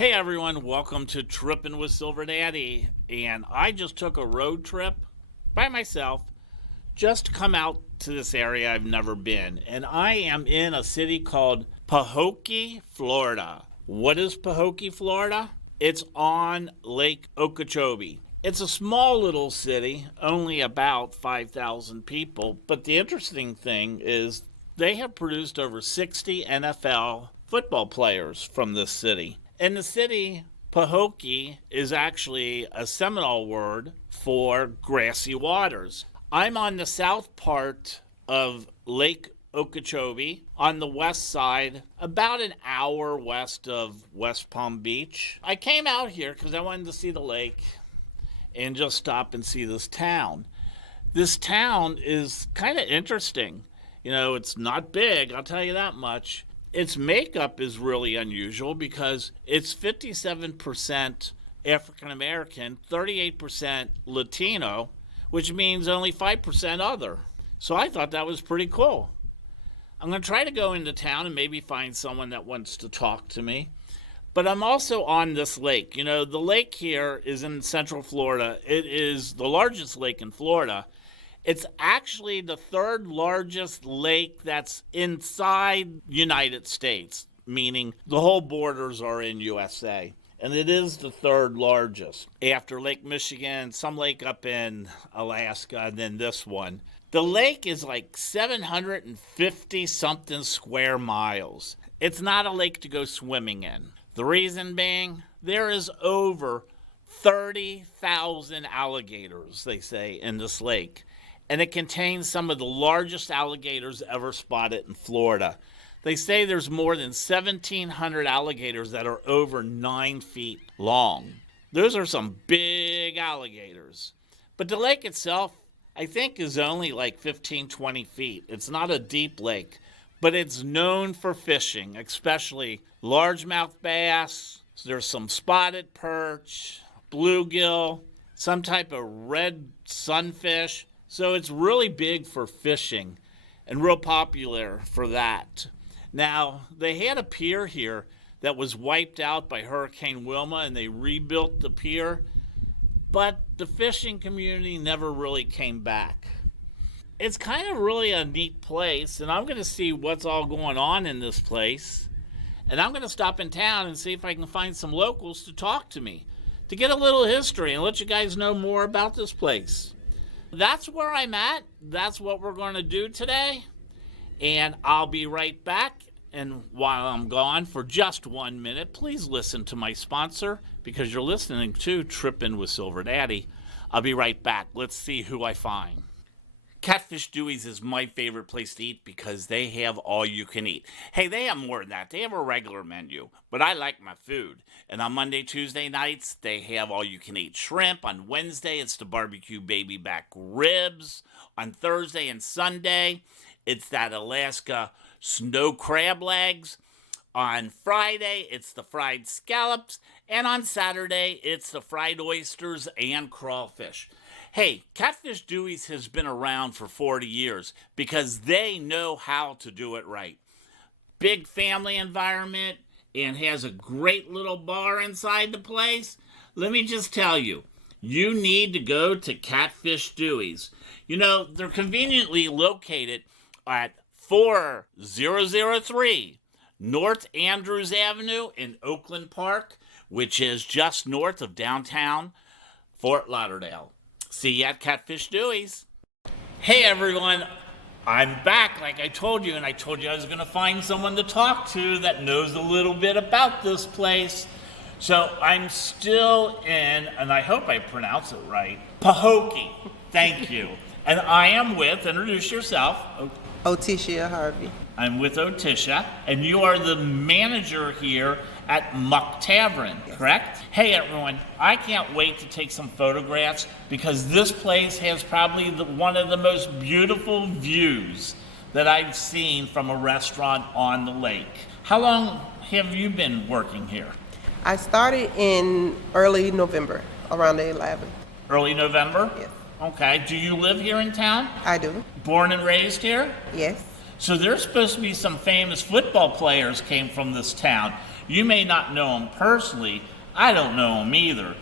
Hey everyone, welcome to Trippin with Silver Daddy. And I just took a road trip by myself just to come out to this area I've never been. And I am in a city called Pahokee, Florida. What is Pahokee, Florida? It's on Lake Okeechobee. It's a small little city, only about 5,000 people. But the interesting thing is they have produced over 60 NFL football players from this city. And the city, Pahokee, is actually a Seminole word for grassy waters. I'm on the south part of Lake Okeechobee, on the west side, about an hour west of West Palm Beach. I came out here because I wanted to see the lake and just stop and see this town. This town is kind of interesting. You know, it's not big, I'll tell you that much. Its makeup is really unusual because it's 57% African American, 38% Latino, which means only 5% other. So I thought that was pretty cool. I'm going to try to go into town and maybe find someone that wants to talk to me. But I'm also on this lake. You know, the lake here is in Central Florida. It is the largest lake in Florida. It's actually the third largest lake that's inside United States, meaning the whole borders are in USA. And it is the third largest after Lake Michigan, some lake up in Alaska, and then this one. The lake is like 750 something square miles. It's not a lake to go swimming in. The reason being, there is over 30,000 alligators, they say, in this lake. And it contains some of the largest alligators ever spotted in Florida. They say there's more than 1,700 alligators that are over 9 feet long. Those are some big alligators. But the lake itself, I think, is only like 15, 20 feet. It's not a deep lake, but it's known for fishing, especially largemouth bass. There's some spotted perch, bluegill, some type of red sunfish. So it's really big for fishing and real popular for that. Now, they had a pier here that was wiped out by Hurricane Wilma, and they rebuilt the pier, but the fishing community never really came back. It's kind of really a neat place, and I'm going to see what's all going on in this place. And I'm going to stop in town and see if I can find some locals to talk to me, to get a little history and let you guys know more about this place. That's where I'm at. That's what we're going to do today. And I'll be right back. And while I'm gone for just 1 minute, please listen to my sponsor because you're listening to Trippin with Silver Daddy. I'll be right back. Let's see who I find. Catfish Dewey's is my favorite place to eat because they have all you can eat. Hey, they have more than that. They have a regular menu, but I like my food. And on Monday, Tuesday nights, they have all you can eat shrimp. On Wednesday, it's the barbecue baby back ribs. On Thursday and Sunday, it's that Alaska snow crab legs. On Friday, it's the fried scallops. And on Saturday, it's the fried oysters and crawfish. Hey, Catfish Dewey's has been around for 40 years because they know how to do it right. Big family environment and has a great little bar inside the place. Let me just tell you, you need to go to Catfish Dewey's. You know, they're conveniently located at 4003 North Andrews Avenue in Oakland Park, which is just north of downtown Fort Lauderdale. See you at Catfish Dewey's. Hey everyone, I'm back like I told you, and I told you I was going to find someone to talk to that knows a little bit about this place. So I'm still in, and I hope I pronounce it right, Pahokee. Thank you. And I am with, introduce yourself. Otisha Harvey. I'm with Otisha, and you are the manager here at Muck Tavern, correct? Hey everyone, I can't wait to take some photographs because this place has probably one of the most beautiful views that I've seen from a restaurant on the lake. How long have you been working here? I started in early November, around the 11th. Early November? Yes. Okay, do you live here in town? I do. Born and raised here? Yes. So there's supposed to be some famous football players came from this town. You may not know him personally. I don't know him either.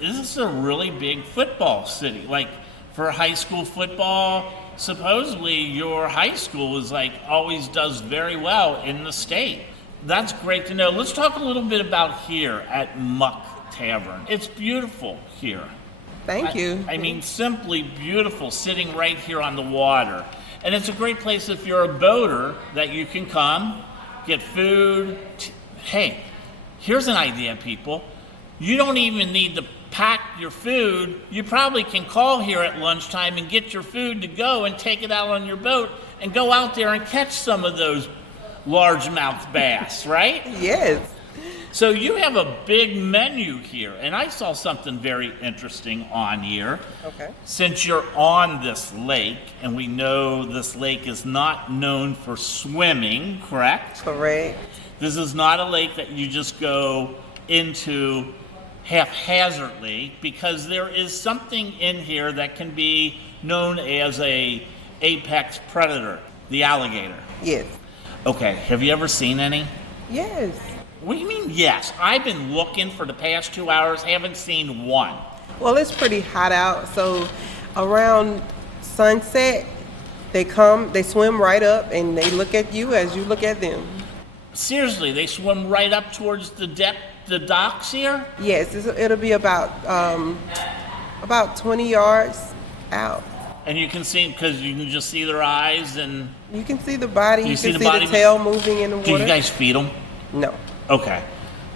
This is a really big football city. Like for high school football, supposedly your high school is like always does very well in the state. That's great to know. Let's talk a little bit about here at Muck Tavern. It's beautiful here. Thank you. I mean, simply beautiful, sitting right here on the water. And it's a great place if you're a boater that you can come, get food. Hey, here's an idea, people. You don't even need to pack your food. You probably can call here at lunchtime and get your food to go and take it out on your boat and go out there and catch some of those largemouth bass, right? Yes. So you have a big menu here, and I saw something very interesting on here. Okay. Since you're on this lake, and we know this lake is not known for swimming, correct? Correct. This is not a lake that you just go into haphazardly, because there is something in here that can be known as a apex predator, the alligator. Yes. Okay, have you ever seen any? Yes. What do you mean, yes? I've been looking for the past 2 hours, haven't seen one. Well, it's pretty hot out, so around sunset, they swim right up and they look at you as you look at them. Seriously, they swim right up towards the docks here? Yes, it'll be about 20 yards out. And you can see, because you can just see their eyes, and You can see the body, you see can the see body? the tail moving in the water. do you guys feed them? No. Okay,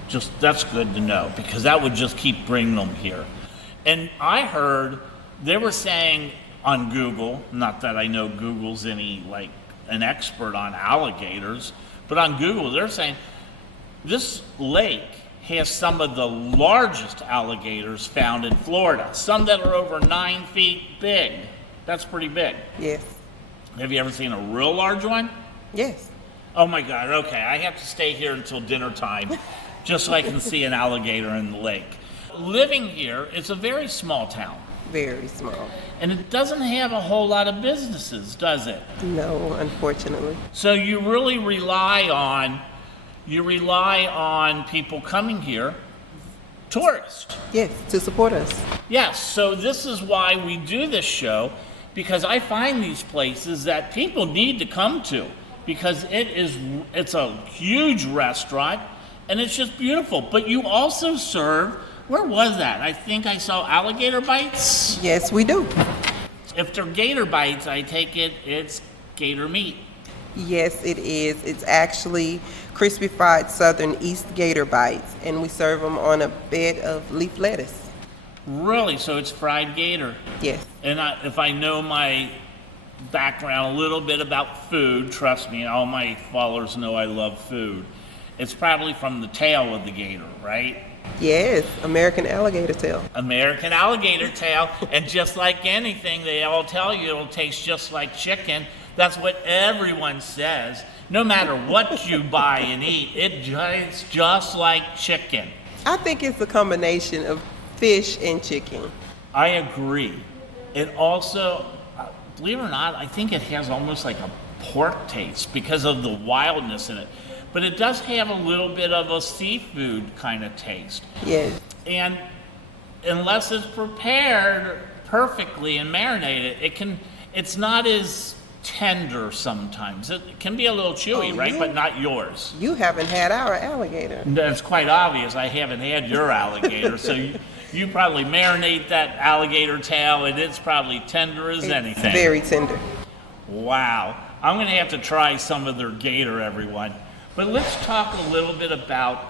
just that's good to know, because that would just keep bringing them here. And I heard they were saying on Google, not that I know Google's any like an expert on alligators, but on Google they're saying this lake has some of the largest alligators found in Florida, some that are over 9 feet big. That's pretty big. Yes. Have you ever seen a real large one? Yes. Oh my God, okay, I have to stay here until dinner time just so I can see an alligator in the lake. Living here, it's a very small town. Very small. And it doesn't have a whole lot of businesses, does it? No, unfortunately. So you really rely on people coming here, tourists. Yes, to support us. Yes, so this is why we do this show, because I find these places that people need to come to, because it's a huge restaurant and it's just beautiful. But you also serve, where was that? I think I saw alligator bites. Yes, we do. If they're gator bites, I take it's gator meat. Yes, it is. It's actually crispy fried southern East gator bites, and we serve them on a bed of leaf lettuce. Really? So it's fried gator? Yes. And if I know my background a little bit about food, trust me, all my followers know I love food. It's probably from the tail of the gator, right? Yes, American alligator tail. American alligator tail, and just like anything, they all tell you it'll taste just like chicken. That's what everyone says. No matter what you buy and eat, it's just like chicken. I think it's a combination of fish and chicken. I agree. It also, believe it or not, I think it has almost like a pork taste because of the wildness in it. But it does have a little bit of a seafood kind of taste. Yes. And unless it's prepared perfectly and marinated, it's not as tender sometimes. It can be a little chewy, right? But not yours. You haven't had our alligator. It's quite obvious I haven't had your alligator. So you probably marinate that alligator tail and it's probably tender as anything. Very tender. Wow. I'm going to have to try some of their gator, everyone. But let's talk a little bit about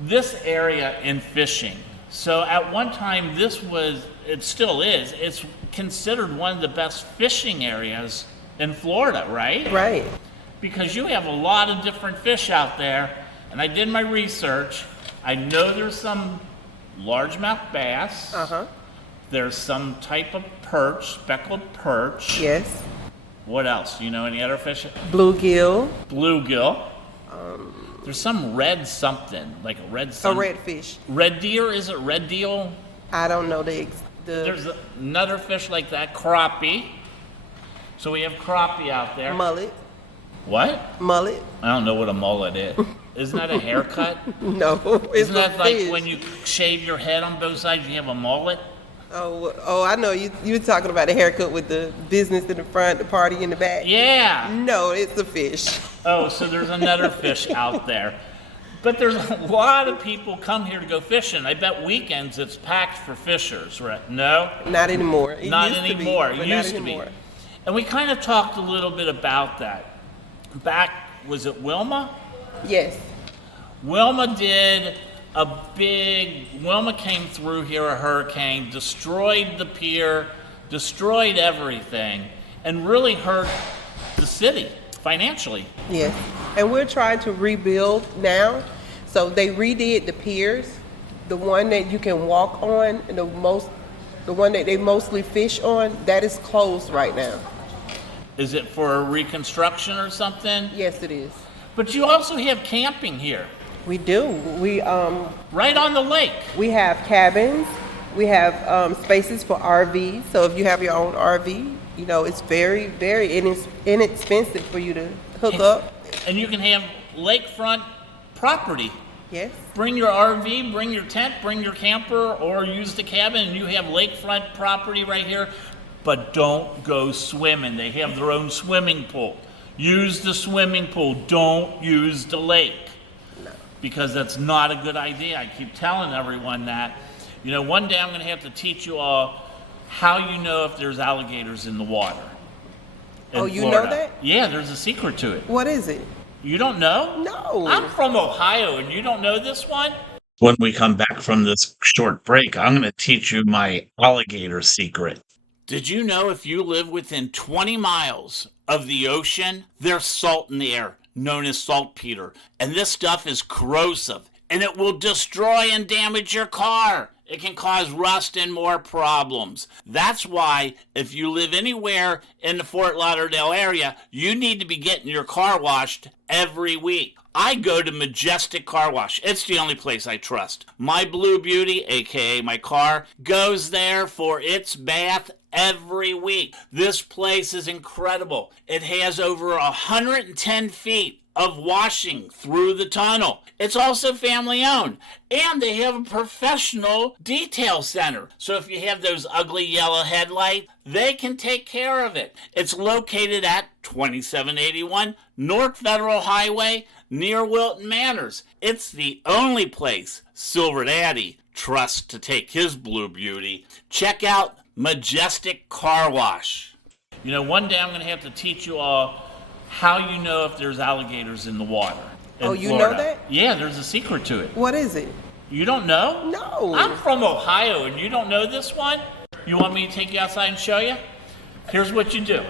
this area in fishing. So at one time, it still is, it's considered one of the best fishing areas in Florida, right? Right. Because you have a lot of different fish out there, and I did my research. I know there's some largemouth bass. Uh-huh. There's some type of perch, speckled perch. Yes. What else? Do you know any other fish? Bluegill. Bluegill. There's some red something, like a red A redfish. Red deer, is it red deal? I don't know the There's another fish like that, crappie. So we have crappie out there. mullet. What? Mullet. I don't know what a mullet is. Isn't that a haircut? No, it's Isn't that a like fish. when you shave your head on both sides, you have a mullet? Oh, I know you're talking about the haircut with the business in the front, the party in the back. Yeah. No, it's a fish. Oh, so there's another fish out there. But there's a lot of people come here to go fishing. I bet weekends it's packed for fishers, right? No? Not anymore. It Not used to be, anymore. but It not used to anymore. be. And we kind of talked a little bit about that. Was it Wilma? Yes. Wilma came through here, a hurricane, destroyed the pier, destroyed everything, and really hurt the city financially. Yes. And we're trying to rebuild now. So they redid the piers, the one that you can walk on, and the one that they mostly fish on, that is closed right now. Is it for a reconstruction or something? Yes, it is. But you also have camping here, We do. right on the lake. We have cabins. We have spaces for RVs. So if you have your own RV, it's very, very inexpensive for you to hook up. And you can have lakefront property. Yes. Bring your RV, bring your tent, bring your camper, or use the cabin, and you have lakefront property right here. But don't go swimming. They have their own swimming pool. Use the swimming pool. Don't use the lake. No. Because that's not a good idea. I keep telling everyone that. One day I'm going to have to teach you all how you know if there's alligators in the water. in You Florida. know that? Yeah, there's a secret to it. What is it? You don't know? No. I'm from Ohio, and you don't know this one? When we come back from this short break, I'm going to teach you my alligator secret. Did you know if you live within 20 miles of the ocean, there's salt in the air, known as saltpeter. And this stuff is corrosive, and it will destroy and damage your car. It can cause rust and more problems. That's why if you live anywhere in the Fort Lauderdale area, you need to be getting your car washed every week. I go to Majestic Car Wash. It's the only place I trust. My Blue Beauty, aka my car, goes there for its bath every week. This place is incredible. It has over 110 feet of washing through the tunnel. It's also family owned, and they have a professional detail center. So if you have those ugly yellow headlights, they can take care of it. It's located at 2781 North Federal Highway near Wilton Manors. It's the only place Silver Daddy trusts to take his Blue Beauty. Check out Majestic Car Wash. One day I'm going to have to teach you all how you know if there's alligators in the water. In you Florida. know that? Yeah, there's a secret to it. What is it? You don't know? No. I'm from Ohio, and you don't know this one? You want me to take you outside and show you? Here's what you do.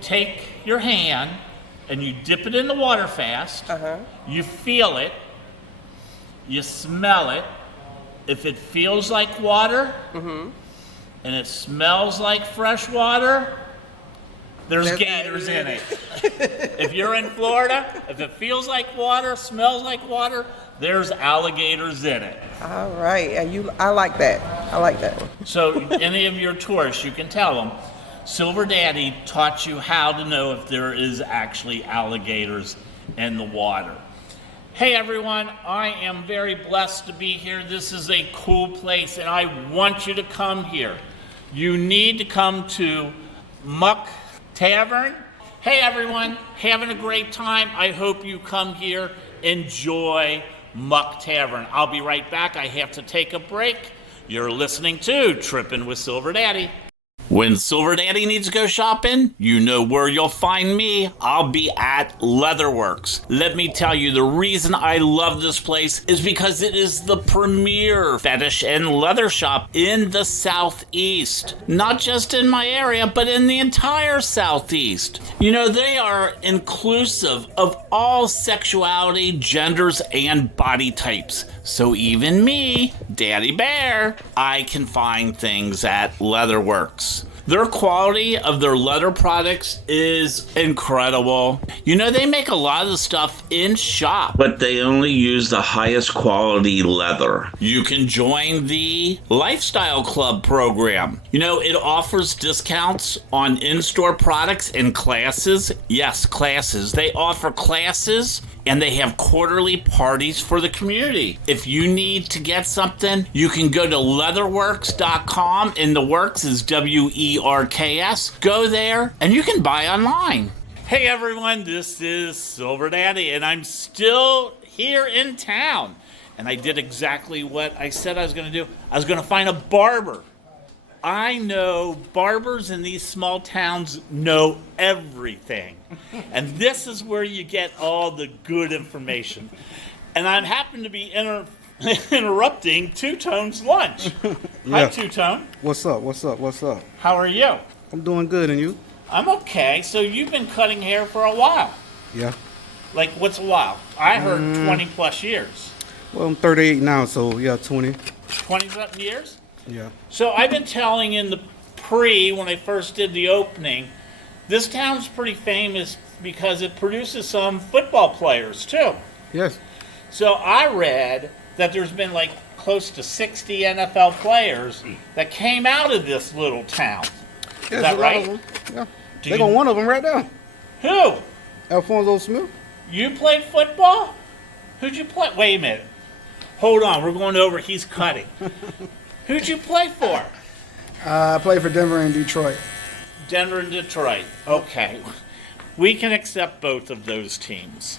Take your hand, and you dip it in the water fast. You feel it. You smell it. If it feels like water, and it smells like fresh water, there's gators in it. If you're in Florida, if it feels like water, smells like water, there's alligators in it. All right. I like that. I like that one. So any of your tourists, you can tell them, Silver Daddy taught you how to know if there is actually alligators in the water. Hey everyone, I am very blessed to be here. This is a cool place, and I want you to come here. You need to come to Muck Tavern. Hey everyone, having a great time. I hope you come here. Enjoy Muck Tavern. I'll be right back. I have to take a break. You're listening to Trippin' with Silver Daddy. When Silver Daddy needs to go shopping, you know where you'll find me. I'll be at Leatherworks. Let me tell you, the reason I love this place is because it is the premier fetish and leather shop in the Southeast. Not just in my area, but in the entire Southeast. They are inclusive of all sexuality, genders, and body types. So even me, Daddy Bear, I can find things at Leatherworks. Their quality of their leather products is incredible. They make a lot of the stuff in shop, But they only use the highest quality leather. you can join the Lifestyle Club program. It offers discounts on in-store products and classes. Yes, classes. They offer classes and they have quarterly parties for the community. If you need to get something, you can go to leatherworks.com, and the works is WERKS. Go there and you can buy online. Hey everyone, this is Silver Daddy, and I'm still here in town. And I did exactly what I said I was going to do. I was going to find a barber. I know barbers in these small towns know everything. And this is where you get all the good information. And I happen to be interrupting Two-Tone's lunch. Hi, Two-Tone. What's up? What's up? What's up? How are you? I'm doing good, and you? I'm okay. So you've been cutting hair for a while. Yeah. Like, what's a while? I heard 20 plus years. Well, I'm 38 now, so yeah, 20. 20-something years? Yeah. So I've been telling in the when I first did the opening, this town's pretty famous because it produces some football players too. Yes. So I read that there's been like close to 60 NFL players that came out of this little town. Yeah, Is that right? Yeah. Do They you- got one of them right now. Who? Alfonso Smith. You played football? Who'd you play? Wait a minute. Hold on, we're going over. He's cutting. Who'd you play for? I played for Denver and Detroit. Denver and Detroit. Okay. We can accept both of those teams.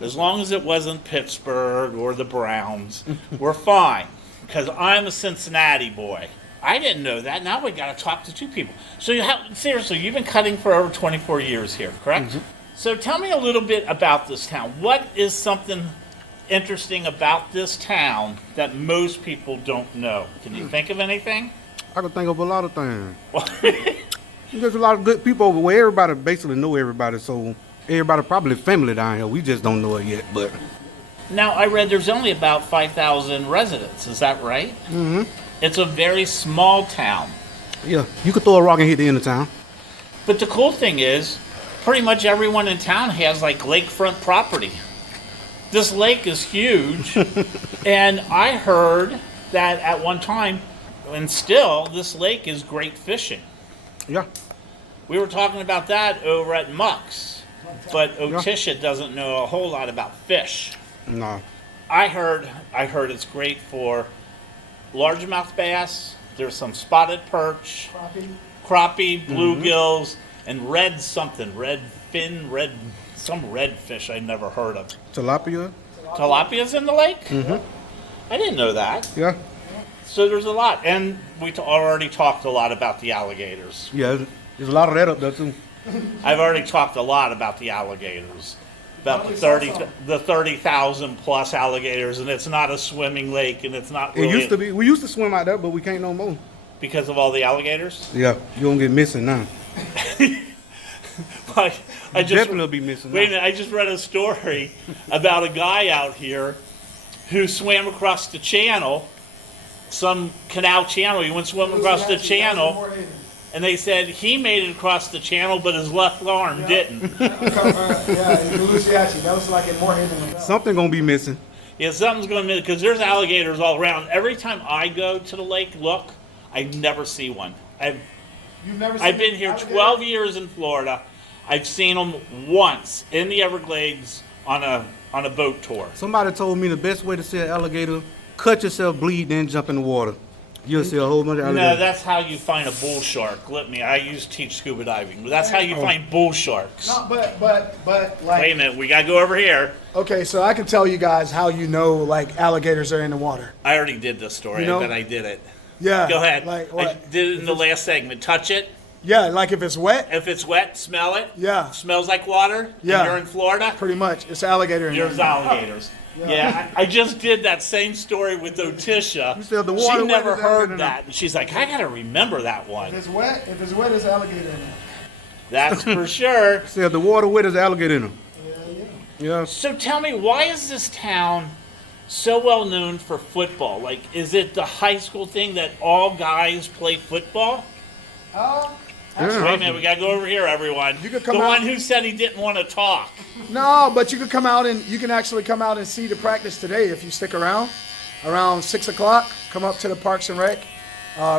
As long as it wasn't Pittsburgh or the Browns, we're fine. Because I'm a Cincinnati boy. I didn't know that. Now we got to talk to two people. So seriously, you've been cutting for over 24 years here, correct? Mm-hmm. So tell me a little bit about this town. What is something interesting about this town that most people don't know? Can you think of anything? I can think of a lot of things. There's a lot of good people over where everybody basically know everybody, so everybody probably family down here. We just don't know it yet, but. Now, I read there's only about 5,000 residents. Is that right? Mm-hmm. It's a very small town. Yeah, you could throw a rock and hit the end of town. But the cool thing is, pretty much everyone in town has like lakefront property. This lake is huge, and I heard that at one time, and still, this lake is great fishing. Yeah. We were talking about that over at Muck's, but Otisha doesn't know a whole lot about fish. No. I heard it's great for largemouth bass. There's some spotted perch, crappie, bluegills, and red fish I never heard of. Tilapia? Tilapia's in the lake? Mm-hmm. I didn't know that. Yeah. So there's a lot. And we already talked a lot about the alligators. Yeah, there's a lot of that up there, too. I've already talked a lot about the alligators. About the 30,000 plus alligators, and it's not a swimming lake, and it's not really... It used to be. We used to swim out there, but we can't no more. Because of all the alligators? Yeah, you don't get missing now. I just definitely be missing Wait a now. minute, I just read a story about a guy out here who swam across the channel, some canal channel. He went swimming across the channel, and they said he made it across the channel, but his left arm didn't. Yeah, in Luciachi. That was like in Morehaven. Something gonna be missing. Yeah, something's going to miss, because there's alligators all around. Every time I go to the lake, look, I never see one. I've been here 12 years in Florida. I've seen them once in the Everglades on a boat tour. Somebody told me the best way to see an alligator, cut yourself, bleed, then jump in the water. You'll see a whole bunch of alligators. No, that's how you find a bull shark. I teach scuba diving. But that's how you find bull sharks. No, but like. Wait a minute, we got to go over here. Okay, so I can tell you guys how you know like alligators are in the water. I already did this story, You know? but I did it. Yeah. Go ahead. Like I what? did it in the last segment. Touch it. Yeah, like if it's wet. If it's wet, smell it. Yeah. Smells like water. Yeah. And you're in Florida. Pretty much, it's alligator in There's there. alligators. Yeah, I just did that same story with Otisha. You said the water She wet never is heard alligator. that, and she's like, I gotta remember that If one. it's wet, it's alligator in there. That's for sure. Said the water wet is alligator in them. Yeah. So tell me, why is this town so well known for football? Like, is it the high school thing that all guys play football? Wait a minute, we gotta go over here, everyone. You could come the out- one who said he didn't want to talk. No, but you can actually come out and see the practice today if you stick around 6 o'clock. Come up to the Parks and Rec,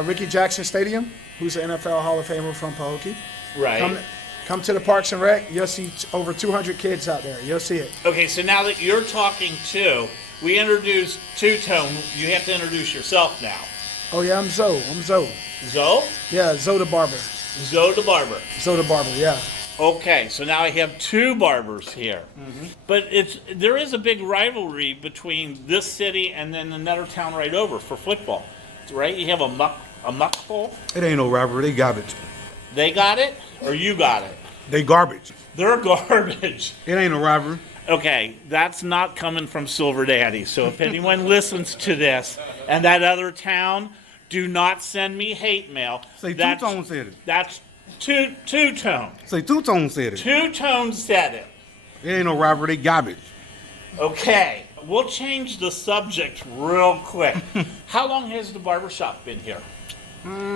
Ricky Jackson Stadium, who's an NFL Hall of Famer from Pahokee. Right. Come to the Parks and Rec. You'll see over 200 kids out there. You'll see it. Okay, so now that you're talking too, we introduced two-tone. You have to introduce yourself now. Oh, yeah, I'm Zoe. Zoe? Yeah, Zoe the Barber. Zoe the Barber. Zoe the Barber, yeah. Okay, so now I have two barbers here. But there is a big rivalry between this city and then another town right over for football, right? You have a Muck Bowl. It ain't no rivalry. They garbage. They got it, or you got it? They garbage. They're garbage. It ain't no rivalry. Okay, that's not coming from Silver Daddy. So if anyone listens to this and that other town, do not send me hate mail. Say Two-Tone said it. That's Two-Tone. Say Two-Tone said it. Two-Tone said it. It ain't no rivalry. They garbage. Okay, we'll change the subject real quick. How long has the barbershop been here?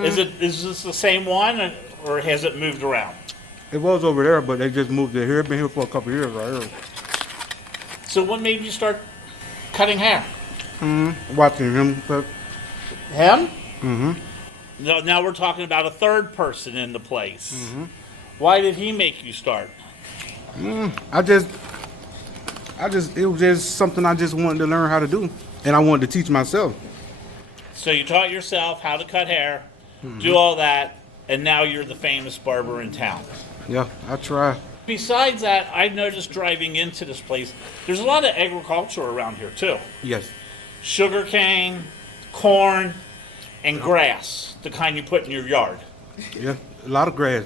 Is this the same one, or has it moved around? It was over there, but they just moved it here. It's been here for a couple of years right here. So what made you start cutting hair? Watching him. But Him? Mm-hmm. Now we're talking about a third person in the place. Mm-hmm. Why did he make you start? it was just something I just wanted to learn how to do. And I wanted to teach myself. So you taught yourself how to cut hair, do all that, and now you're the famous barber in town. Yeah, I try. Besides that, I noticed driving into this place, there's a lot of agriculture around here too. Yes. Sugar cane, corn, and grass, the kind you put in your yard. Yeah, a lot of grass.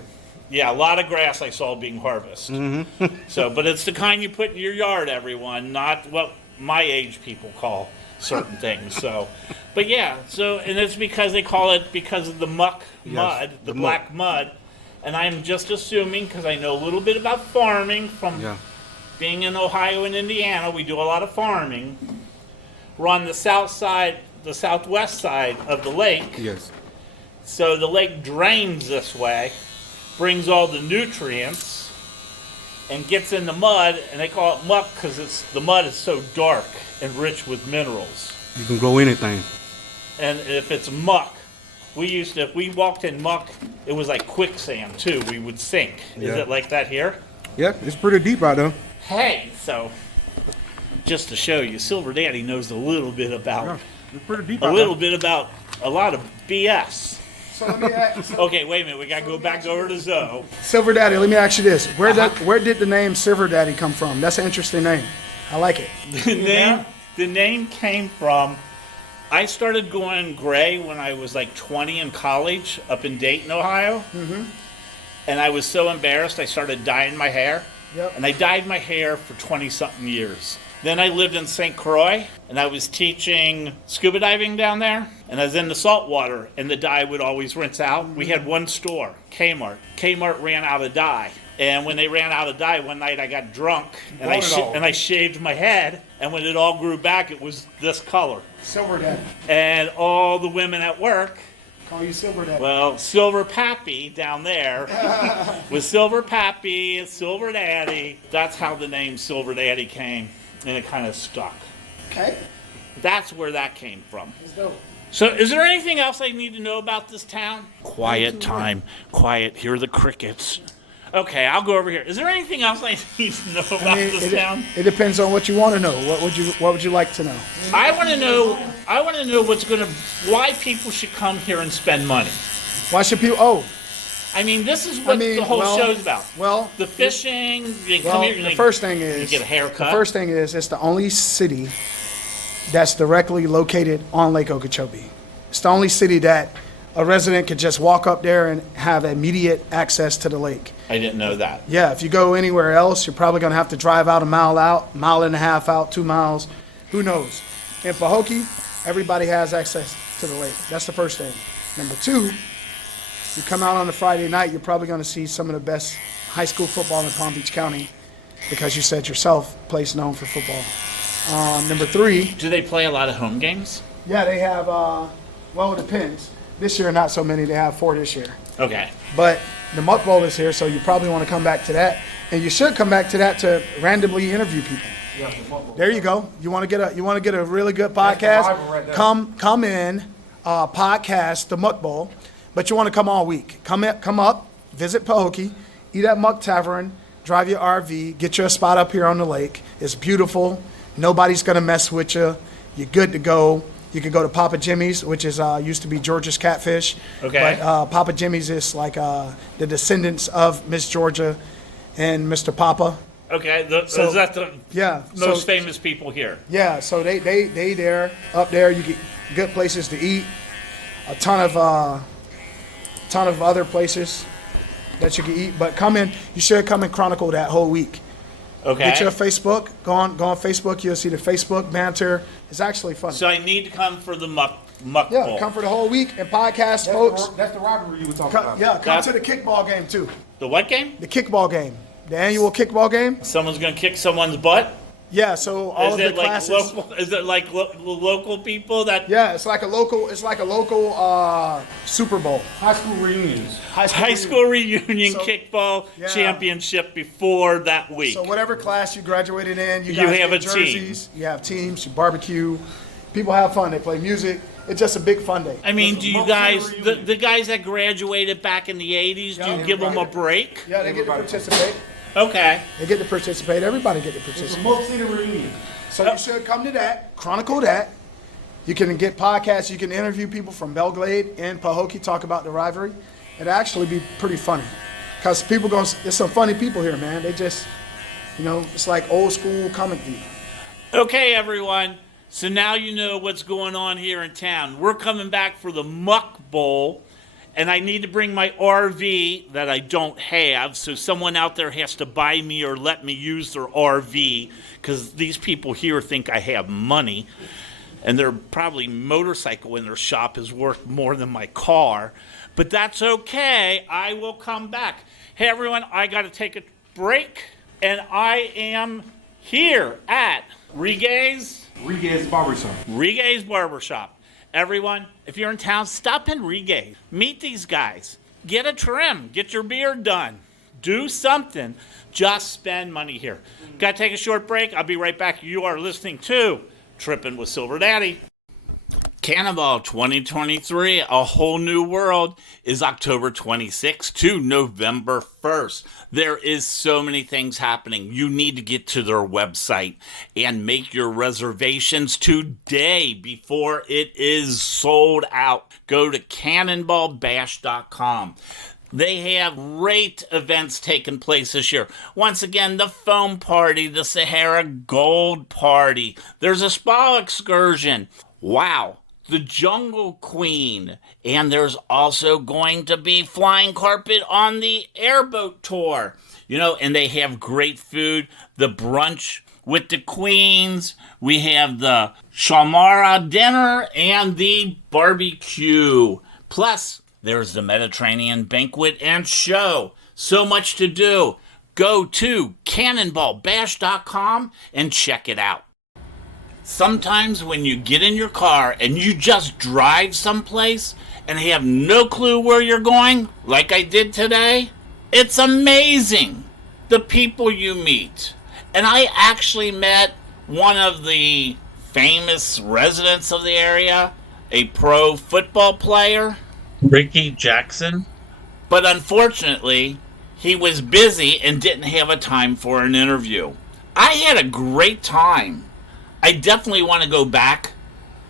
Yeah, a lot of grass I saw being harvested. But it's the kind you put in your yard, everyone, not what my age people call certain things. But yeah, and it's because they call it because of the mud, the black mud. And I'm just assuming, because I know a little bit about farming from being in Ohio and Indiana, we do a lot of farming. We're on the southwest side of the lake. Yes. So the lake drains this way, brings all the nutrients, and gets in the mud, and they call it muck because the mud is so dark and rich with minerals. You can grow anything. And if it's muck, if we walked in muck, it was like quicksand too. We would sink. Is it like that here? Yeah, it's pretty deep out there. Hey, so just to show you, Silver Daddy knows a little bit about it's pretty deep a lot of BS. So let me ask, Okay, wait a minute. We got to go back over to Zoe. Silver Daddy, let me ask you this. Where did the name Silver Daddy come from? That's an interesting name. I like it. The name came from, I started going gray when I was like 20 in college up in Dayton, Ohio. Mm-hmm. And I was so embarrassed, I started dyeing my hair. Yep. And I dyed my hair for 20-something years. Then I lived in St. Croix, and I was teaching scuba diving down there. And I was in the salt water, and the dye would always rinse out. We had one store, Kmart. Kmart ran out of dye. And when they ran out of dye, one night I got drunk, and I shaved my head. And when it all grew back, it was this color. Silver Daddy. And all the women at work, Call you Silver Daddy. well, Silver Pappy down there was Silver Pappy, Silver Daddy. That's how the name Silver Daddy came, and it kind of stuck. Okay. That's where that came from. That's dope. So is there anything else I need to know about this town? Quiet time. Quiet. Hear the crickets. Okay, I'll go over here. Is there anything else I need to know about this town? It depends on what you want to know. What would you like to know? I want to know why people should come here and spend money. Why should people? Oh, I mean, this is what the whole show's about. Well, the fishing. You come here, the first thing is you get a haircut. The first thing is it's the only city that's directly located on Lake Okeechobee. It's the only city that a resident could just walk up there and have immediate access to the lake. I didn't know that. Yeah, if you go anywhere else, you're probably going to have to drive out, mile and a half out, 2 miles. Who knows? In Pahokee, everybody has access to the lake. That's the first thing. Number two, you come out on a Friday night, you're probably going to see some of the best high school football in Palm Beach County because you said yourself, place known for football. Number three. Do they play a lot of home games? Yeah, they have, well, it depends. This year, not so many. They have 4 this year. Okay. But the Muck Bowl is here, so you probably want to come back to that. And you should come back to that to randomly interview people. There you go. You want to get a really good podcast? Right, come in, podcast the Muck Bowl, but you want to come all week. Come up, visit Pahokee, eat at Muck Tavern, drive your RV, get you a spot up here on the lake. It's beautiful. Nobody's going to mess with you. You're good to go. You can go to Papa Jimmy's, which is used to be Georgia's Catfish. Okay. But Papa Jimmy's is like the descendants of Miss Georgia and Mr. Papa. Okay, is that the most so- famous people here? Yeah, so they there, up there, you get good places to eat. A ton of other places that you can eat. But you should come and chronicle that whole week. Okay. Get your Facebook, go on Facebook, you'll see the Facebook banter. It's actually funny. So I need to come for the muck Yeah, bowl. come for the whole week and podcast, folks. That's the rivalry you were talking about. Come to the kickball game too. The what game? The kickball game. The annual kickball game. Someone's gonna kick someone's butt? Yeah, so all of the classes. Local? Is it like local people that? Yeah, it's like a local Super Bowl. High school reunions. High school reunion So- kickball Yeah. championship before that week. So whatever class you graduated in, you You guys have get a team. jerseys, you have teams, you barbecue, people have fun, they play music. It's just a big fun day. I mean, do you guys, the guys that graduated back in the 80s, do you give them a break? Yeah, they get to participate. Okay. They get to participate. Everybody get to It's a participate. multi-city reunion. So you should come to that, chronicle that. You can get podcasts. You can interview people from Belgrade and Pahokee, talk about the rivalry. It'd actually be pretty funny. Because there's some funny people here, man. They just, it's like old school comic view. Okay, everyone. So now you know what's going on here in town. We're coming back for the Muck Bowl, and I need to bring my RV that I don't have, so someone out there has to buy me or let me use their RV, because these people here think I have money, and their probably motorcycle in their shop is worth more than my car. But that's okay. I will come back. Hey, everyone, I got to take a break, and I am here at Riguez Barbershop. Everyone, if you're in town, stop in Riguez. Meet these guys. Get a trim. Get your beard done. Do something. Just spend money here. Got to take a short break. I'll be right back. You are listening to Trippin' with Silver Daddy. Cannonball 2023, A Whole New World, is October 26th to November 1st. There is so many things happening. You need to get to their website and make your reservations today before it is sold out. Go to cannonballbash.com. They have great events taking place this year. Once again, the foam party, the Sahara Gold Party. There's a spa excursion. Wow. The Jungle Queen. And there's also going to be flying carpet on the airboat tour. And they have great food. The brunch with the queens. We have the Shamara dinner and the barbecue. Plus, there's the Mediterranean banquet and show. So much to do. Go to cannonballbash.com and check it out. Sometimes when you get in your car and you just drive someplace and have no clue where you're going, like I did today, it's amazing the people you meet. And I actually met one of the famous residents of the area, a pro football player. Ricky Jackson. But unfortunately, he was busy and didn't have a time for an interview. I had a great time. I definitely want to go back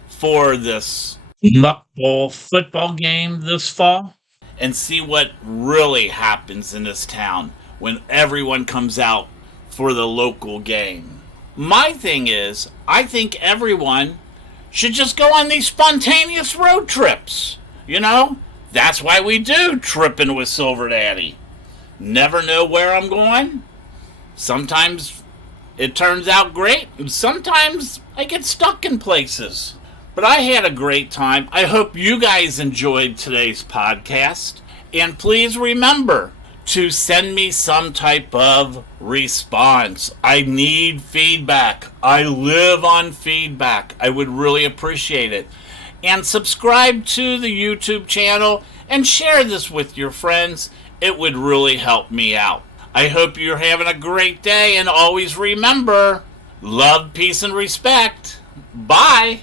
for this Muck Bowl football game this fall. and see what really happens in this town when everyone comes out for the local game. My thing is, I think everyone should just go on these spontaneous road trips. That's why we do Trippin' with Silver Daddy. Never know where I'm going. Sometimes it turns out great, and sometimes I get stuck in places. But I had a great time. I hope you guys enjoyed today's podcast. And please remember to send me some type of response. I need feedback. I live on feedback. I would really appreciate it. And subscribe to the YouTube channel and share this with your friends. It would really help me out. I hope you're having a great day, and always remember, love, peace, and respect. Bye.